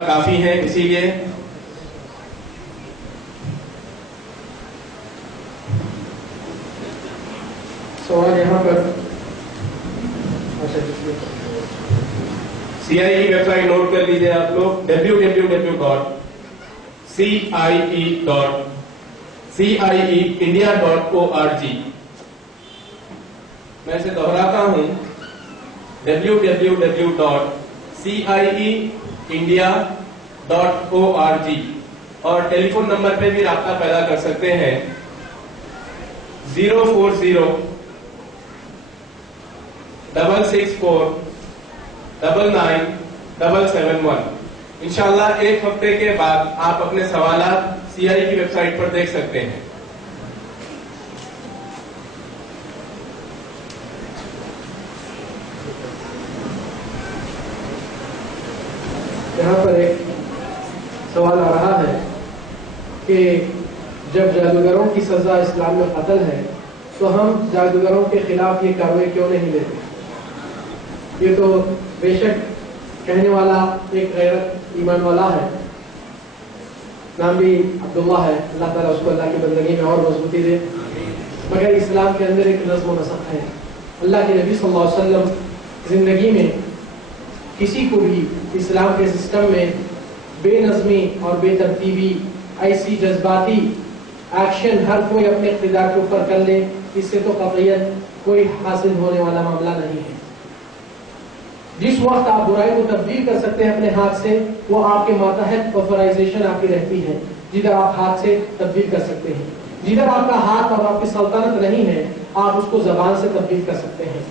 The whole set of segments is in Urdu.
کافی ہیں، اسی لیے سوال یہاں پر سی آئی ای ویب سائٹ نوٹ کر لیجیے آپ لوگ www.cieindia.org. میں اسے دہراتا ہوں www.cieindia.org. اور ٹیلی فون نمبر پہ بھی رابطہ پیدا کر سکتے ہیں 040-664-99-771. انشاءاللہ ایک ہفتے کے بعد آپ اپنے سوالات سی آئی کی ویب سائٹ پر دیکھ سکتے ہیں. یہاں پر ایک سوال آ رہا ہے کہ جب جادوگروں کی سزا اسلام میں قتل ہے تو ہم جادوگروں کے خلاف یہ کارروائی کیوں نہیں لیتے؟ یہ تو بے شک کہنے والا ایک غیرت ایمان والا ہے، نام بھی عبداللہ ہے، اللہ تعالیٰ اس کو اللہ کی بندگی میں اور مضبوطی دے، مگر اسلام کے اندر ایک نظم و نسق ہے. اللہ کے نبی صلی اللہ علیہ وسلم زندگی میں کسی کو بھی اسلام کے سسٹم میں بے نظمی اور بے ترتیبی، ایسی جذباتی ایکشن ہر کوئی اپنے اقتدار کے اوپر کر لے، اس سے تو قطعیت کوئی حاصل ہونے والا معاملہ نہیں ہے. جس وقت آپ برائی کو تبدیل کر سکتے ہیں اپنے ہاتھ سے، وہ آپ کے ماتحت آتھورائزیشن آپ کی رہتی ہے، جدھر آپ ہاتھ سے تبدیل کر سکتے ہیں. جدھر آپ کا ہاتھ اور آپ کی سلطنت نہیں ہے، آپ اس کو زبان سے تبدیل کر سکتے ہیں.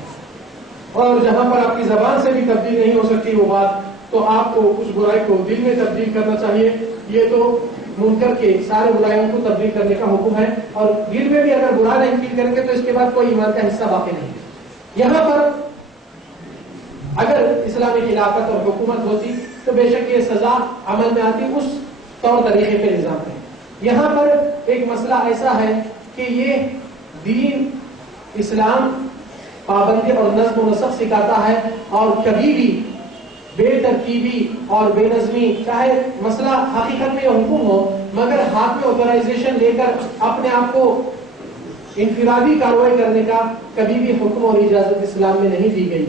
اور جہاں پر آپ کی زبان سے بھی تبدیل نہیں ہو سکتی وہ بات، تو آپ کو اس برائی کو دل میں تبدیل کرنا چاہیے. یہ تو منکر کے سارے برائیوں کو تبدیل کرنے کا حکم ہے، اور دل میں بھی اگر برا نہیں فیل کریں گے تو اس کے بعد کوئی ایمان کا حصہ باقی نہیں. یہاں پر اگر اسلامی خلافت اور حکومت ہوتی تو بے شک یہ سزا عمل میں آتی، اس طور طریقے پہ نظام ہے. یہاں پر ایک مسئلہ ایسا ہے کہ یہ دین اسلام پابندی اور نظم و نسق سکھاتا ہے، اور کبھی بھی بے ترتیبی اور بے نظمی، چاہے مسئلہ حقیقت میں حکم ہو مگر ہاتھ میں آتھورائزیشن لے کر اپنے آپ کو انفرادی کارروائی کرنے کا کبھی بھی حکم اور اجازت اسلام میں نہیں دی گئی.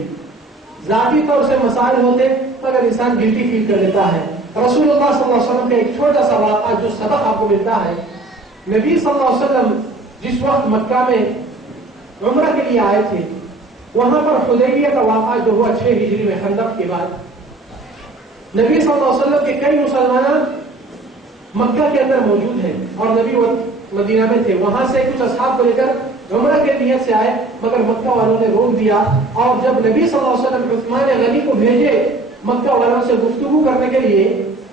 ذاتی طور سے مسائل ہوتے مگر انسان گلٹی فیل کر لیتا ہے. رسول اللہ صلی اللہ علیہ وسلم کا ایک چھوٹا سا واقعہ جو سبق آپ کو ملتا ہے، نبی صلی اللہ علیہ وسلم جس وقت مکہ میں عمرہ کے لیے آئے تھے، وہاں پر حدیبیہ کا واقعہ جو ہوا 6 ہجری میں خندق کے بعد، نبی صلی اللہ علیہ وسلم کے کئی مسلمان مکہ کے اندر موجود ہیں اور نبی مدینہ میں تھے. وہاں سے کچھ اصحاب کو لے کر عمرہ کے نیت سے آئے مگر مکہ والوں نے روک دیا، اور جب نبی صلی اللہ علیہ وسلم عثمان غنی کو بھیجے مکہ والوں سے گفتگو کرنے کے لیے،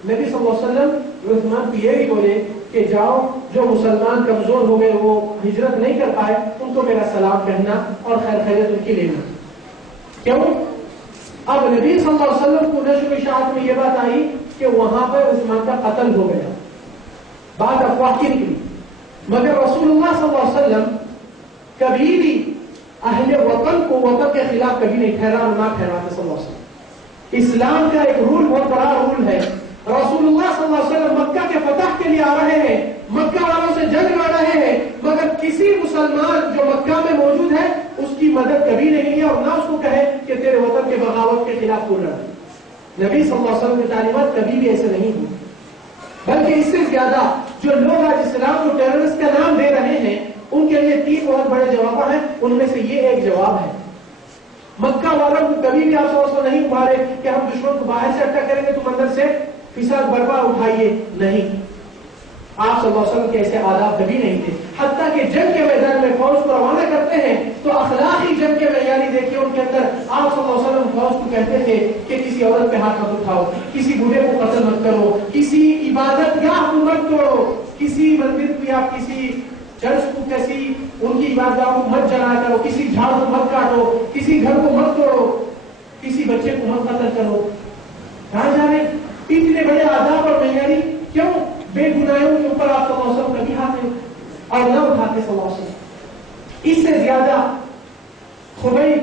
نبی صلی اللہ علیہ وسلم عثمان کو یہ بھی بولے کہ جاؤ، جو مسلمان کمزور ہو گئے وہ ہجرت نہیں کر پائے ان کو میرا سلام کہنا اور خیر خیریت ان کی لینا. کیوں؟ اب نبی صلی اللہ علیہ وسلم کو نشر و اشاعت میں یہ بات آئی کہ وہاں پر عثمان کا قتل ہو گیا، بات افواہ کی نکلی. مگر رسول اللہ صلی اللہ علیہ وسلم کبھی بھی اہل وطن کو وطن کے خلاف کبھی نہیں ٹھہرا اور نہ ٹھہراتے صلی اللہ علیہ وسلم. اسلام کا ایک رول، بہت بڑا رول ہے. رسول اللہ صلی اللہ علیہ وسلم مکہ کے فتح کے لیے آ رہے ہیں، مکہ والوں سے جنگ لڑ رہے ہیں، مگر کسی مسلمان جو مکہ میں موجود ہے اس کی مدد کبھی نہیں لی اور نہ اس کو کہے کہ تیرے وطن کے بغاوت کے خلاف کو لڑ. نبی صلی اللہ علیہ وسلم کی تعلیمات کبھی بھی ایسے نہیں ہوئی، بلکہ اس سے زیادہ جو لوگ آج اسلام کو ٹیررسٹ کا نام دے رہے ہیں ان کے لیے 3 بہت بڑے جواب ہیں. ان میں سے یہ ایک جواب ہے، مکہ والوں کو کبھی بھی آپ سوچ نہیں ابھارے کہ ہم دشمن کو باہر سے اٹیک کریں گے تم اندر سے فساد برپا اٹھائیے، نہیں. آپ صلی اللہ علیہ وسلم کے ایسے آداب کبھی نہیں تھے. حتیٰ کہ جنگ کے میدان میں فوج کو روانہ کرتے ہیں تو اخلاقی جنگ کے معیار دیکھیے ان کے اندر. آپ صلی اللہ علیہ وسلم فوج کو کہتے تھے کہ کسی عورت پہ ہاتھ مت اٹھاؤ، کسی بوڑھے کو قتل مت کرو، کسی عبادت گاہ کو مت توڑو، کسی مندر کو یا کسی چرچ کو، کسی ان کی عبادت کو مت جلایا کرو، کسی جھاڑ کو مت کاٹو، کسی گھر کو مت توڑو، کسی بچے کو مت قتل کرو. کہاں جا رہے اتنے بڑے آداب اور معیاری؟ کیوں؟ بے گناہوں کے اوپر آپ صلی اللہ علیہ وسلم کبھی ہاتھ نہیں اور نہ اٹھاتے صلی اللہ علیہ وسلم. اس سے زیادہ خبیب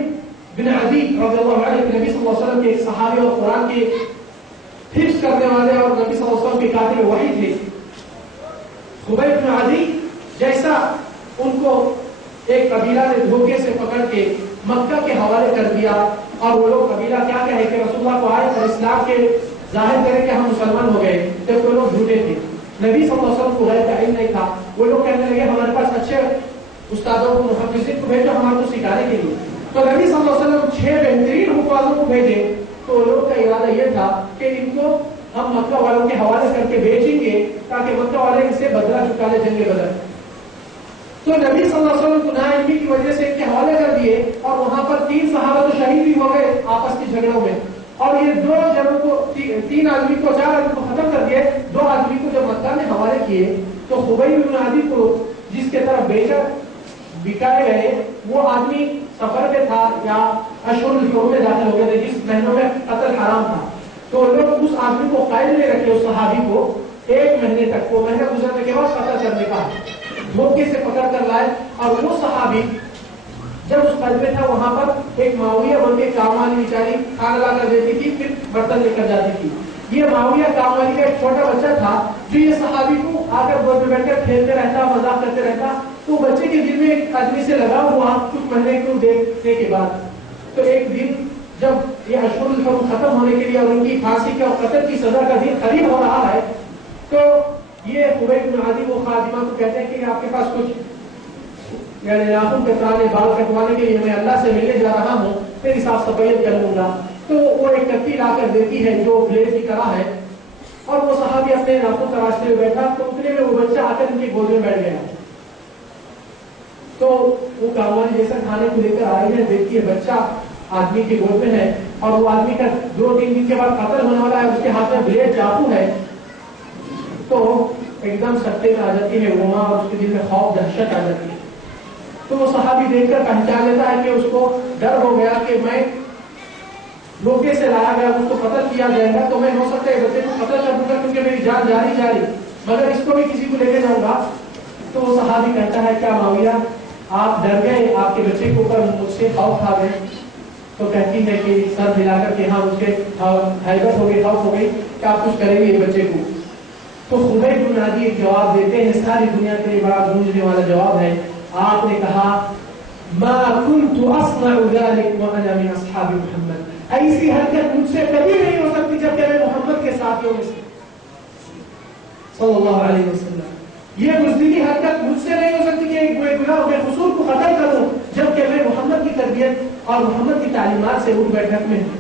بن عدی رضی اللہ عنہ نبی صلی اللہ علیہ وسلم کے ایک صحابی اور قرآن کے حفظ کرنے والے اور نبی صلی اللہ علیہ وسلم کے کاتب وحی تھے. خبیب بن عدی جیسا ان کو ایک قبیلہ نے دھوکے سے پکڑ کے مکہ کے حوالے کر دیا اور وہ لوگ قبیلہ کیا کہے کہ رسول اللہ کو آئے اور اسلام کے ظاہر کرے کہ ہم مسلمان ہو گئے، جب وہ لوگ جھوٹے تھے. نبی صلی اللہ علیہ وسلم کو غیب کا علم نہیں تھا. وہ لوگ کہنے لگے ہمارے پاس اچھے استادوں کو محدثین کو بھیجو ہمارے کو سکھانے کے لیے. تو نبی صلی اللہ علیہ وسلم 6 بہترین حفاظوں کو بھیجے. تو لوگوں کا ارادہ یہ تھا کہ ان کو ہم مکہ والوں کے حوالے کر کے بیچیں گے تاکہ مکہ والے ان سے بدلہ چکا لے جنگ بدر. تو نبی صلی اللہ علیہ وسلم کو نااہلی کی وجہ سے ان کے حوالے کر دیے اور وہاں پر 3 صحابہ تو شہید بھی ہو گئے آپس کے جھگڑوں میں. اور یہ 2 جنوں کو 3 آدمی کو 4 آدمی کو ختم کر دیے. 2 آدمی کو جب مکہ میں حوالے کیے تو خبیب بن عدی کو جس کے طرف بیچا بکائے گئے وہ آدمی سفر پہ تھا یا اشہر الحرم میں داخل ہو گئے تھے جس مہینوں میں قتل حرام تھا. تو لوگ اس آدمی کو قید میں رکھے اس صحابی کو 1 مہینے تک. وہ مہینہ گزرنے کے بعد قتل کرنے کا دھوکے سے پکڑ کر لائے. اور وہ صحابی جب اس قید میں تھا وہاں پر ایک معاویہ بن کے کام والی بیچاری کھانا لا کر دیتی تھی پھر برتن لے کر جاتی تھی. یہ معاویہ کام والی کا ایک چھوٹا بچہ تھا جو یہ صحابی کو آ کر گود میں بیٹھ کر کھیلتے رہتا مذاق کرتے رہتا. تو بچے کے دل میں ایک آدمی سے لگا ہوا کچھ مہینے کو دیکھنے کے بعد. تو ایک دن جب یہ اشہر الحرم ختم ہونے کے لیے اور ان کی پھانسی کے اور قتل کی سزا کا دن قریب ہو رہا ہے تو یہ خبیب بن عدی وہ خادمہ کو کہتے ہیں کہ آپ کے پاس کچھ یعنی ناخن کترانے بال کٹوانے کے لیے میں اللہ سے ملنے جا رہا ہوں پھر صاف صفائی کر لوں گا. تو وہ ایک کتی لا کر دیتی ہے جو بلیڈ کی طرح ہے اور وہ صحابی اپنے ناخن تراشتے ہوئے بیٹھا. تو اتنے میں وہ بچہ آ کر ان کی گود میں بیٹھ گیا. تو وہ کاموانی جیسا کھانے کو لے کر آئی ہے دیکھتی ہے بچہ آدمی کی گود میں ہے اور وہ آدمی کا 2-3 دن کے بعد قتل ہونے والا ہے. اس کے ہاتھ میں بلیڈ چاقو ہے. تو ایک دم سکتے میں آ جاتی ہے وہ ماں اور اس کے دل میں خوف دہشت آ جاتی ہے. تو وہ صحابی دیکھ کر پہچان لیتا ہے کہ اس کو ڈر ہو گیا کہ میں دھوکے سے لایا گیا اس کو قتل کیا جائے گا تو میں ہو سکتا ہے بچے کو قتل کر دوں گا کیونکہ میری جان جاری مگر اس کو بھی کسی کو لے کے جاؤں گا. تو وہ صحابی کہتا ہے کیا معاویہ آپ ڈر گئے آپ کے بچے کے اوپر مجھ سے خوف کھا گئے. تو کہتی ہے کہ سر ہلا کر کے ہاں مجھ کے حیبت ہو گئی خوف ہو گئی کہ آپ کچھ کریں گے بچے کو. تو خبیب بن عدی ایک جواب دیتے ہیں ساری دنیا کے لیے بڑا گونجنے والا جواب ہے. آپ نے کہا ما كنت اصنع ذلك وانا من اصحاب محمد. ایسی حرکت مجھ سے کبھی نہیں ہو سکتی جب کہ میں محمد کے ساتھیوں میں سے صلی اللہ علیہ وسلم. یہ بزدلی حرکت مجھ سے نہیں ہو سکتی کہ ایک گناہ بے قصور کو قتل کروں جبکہ میں محمد کی تربیت اور محمد کی تعلیمات سے اٹھ بیٹھک میں ہوں.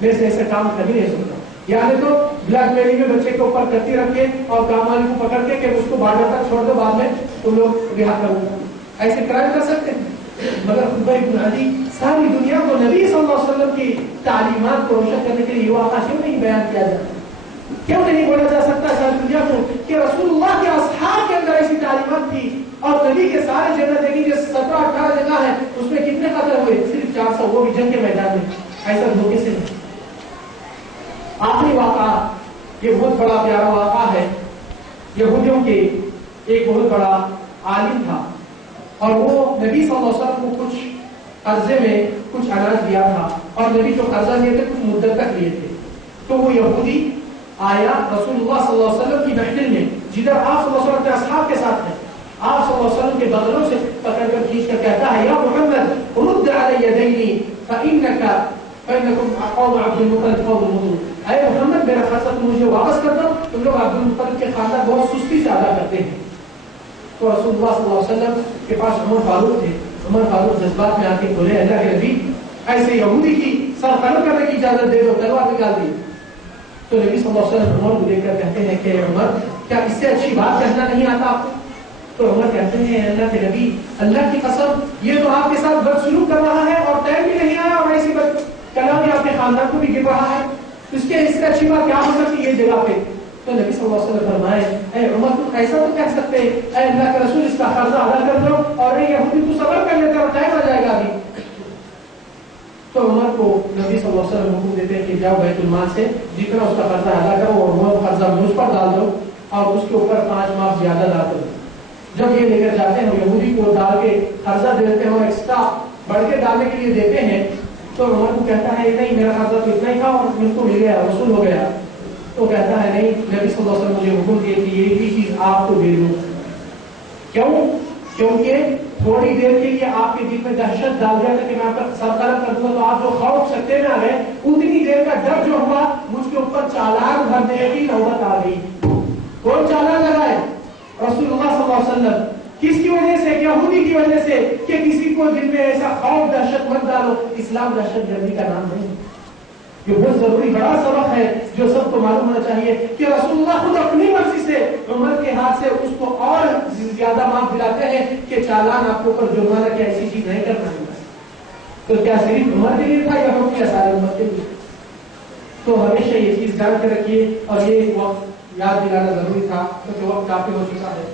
میں سے ایسا کام کبھی نہیں سکتا. یعنی تو بلیک میلنگ میں بچے کے اوپر کرتی رکھ کے اور کام والی کو پکڑ کے کہ اس کو بارڈر تک چھوڑ دو بعد میں تم لوگ رہا کرو ایسے کرائم کر سکتے ہیں. مگر خبیب بن عدی ساری دنیا کو نبی صلی اللہ علیہ وسلم کی تعلیمات کو روشن کرنے کے لیے یہ واقعہ کیوں نہیں بیان کیا جاتا؟ کیوں نہیں بولا جا سکتا ساری دنیا کو کہ رسول اللہ کے اصحاب کے اندر ایسی تعلیمات تھی اور نبی کے سارے جگہ دیکھیں جو 17-18 جگہ ہے اس میں کتنے قتل ہوئے؟ صرف 400 وہ بھی جنگ کے میدان میں. ایسا دھوکے سے نہیں. آخری واقعہ یہ بہت بڑا پیارا واقعہ ہے. یہودیوں کے ایک بہت بڑا عالم تھا اور وہ نبی صلی اللہ علیہ وسلم کو کچھ قرضے میں کچھ اناج دیا تھا اور نبی جو قرضہ لیے تھے کچھ مدت تک لیے تھے. تو وہ یہودی آیا رسول اللہ صلی اللہ علیہ وسلم کی محفل میں جدھر آپ صلی اللہ علیہ وسلم کے اصحاب کے ساتھ ہیں. آپ صلی اللہ علیہ وسلم کے بغلوں سے پکڑ کر کھینچ کر کہتا ہے یا محمد رد علی دینی فإنکم قوم عبد المطلب قوم مطلوب. اے محمد میرا خرچہ تم مجھے واپس کر دو تم لوگ عبد المطلب کے خاندان بہت سستی سے ادا کرتے ہیں. تو رسول اللہ صلی اللہ علیہ وسلم کے پاس عمر فاروق تھے. عمر فاروق جذبات میں آ کے بولے اللہ کے نبی ایسے یہودی کی سر قلم کرنے کی اجازت دے دو تلوار نکال دی. تو نبی صلی اللہ علیہ وسلم عمر کو لے کر کہتے ہیں کہ عمر کیا اس سے اچھی بات کہنا نہیں آتا آپ کو؟ تو عمر کہتے ہیں اللہ کے نبی اللہ کی قسم یہ تو آپ کے ساتھ بدسلوک کر رہا ہے اور ٹائم بھی نہیں آیا اور ایسی کلام بھی آپ کے خاندان کو بھی گر رہا ہے اس سے اچھی بات کیا ہو سکتی ہے یہ جگہ پہ؟ تو نبی صلی اللہ علیہ وسلم فرمائے اے عمر تم ایسا تو کہہ سکتے اے اللہ کے رسول اس کا قرضہ ادا کر دو اور یہودی تو صبر کر لیتے اور ٹائم آ جائے گا ابھی. تو عمر کو نبی صلی اللہ علیہ وسلم حکم دیتے ہیں کہ جاؤ بیت المال سے جتنا اس کا قرضہ ادا کرو اور وہ قرضہ مجھ پر ڈال دو اور اس کے اوپر 5 ماہ زیادہ ڈال دو. جب یہ لے کر جاتے ہیں یہودی کو ڈال کے قرضہ دیتے ہیں اور ایکسٹرا بڑھ کے ڈالنے کے لیے دیتے ہیں تو عمر کو کہتا ہے نہیں میرا قرضہ تو اتنا ہی تھا اور مجھ کو مل گیا وصول ہو گیا. تو کہتا ہے نہیں، نبی صلی اللہ علیہ وسلم مجھے حکم دیے کہ یہ بھی چیز آپ کو دے دوں. کیوں؟ کیونکہ تھوڑی دیر کے لیے آپ کے دل میں دہشت ڈال دیا تھا کہ میں آپ کا سر قلم کر دوں گا، تو آپ جو خوف سکتے میں آ گئے، اتنی دیر کا ڈر جو ہوا مجھ کے اوپر چالان بھرنے کی نوبت آ گئی. کون چالان لگائے؟ رسول اللہ صلی اللہ علیہ وسلم. کس کی وجہ سے؟ یہودی کی وجہ سے، کہ کسی کو دل میں ایسا خوف دہشت مت ڈالو. اسلام دہشت گردی کا نام نہیں. یہ بہت ضروری بڑا سبق ہے جو سب کو معلوم ہونا چاہیے کہ رسول اللہ خود اپنی مرضی سے عمر کے ہاتھ سے اس کو اور زیادہ معاف دلاتے ہیں کہ چالان آپ کو اوپر جرمانہ کی ایسی چیز نہیں کرنا ہے. تو کیا صرف عمر کے لیے تھا یا حکم کیا سارے امت کے لیے؟ تو ہمیشہ یہ چیز جان کے رکھیے اور یہ وقت یاد دلانا ضروری تھا کیونکہ وقت کافی ہو چکا ہے.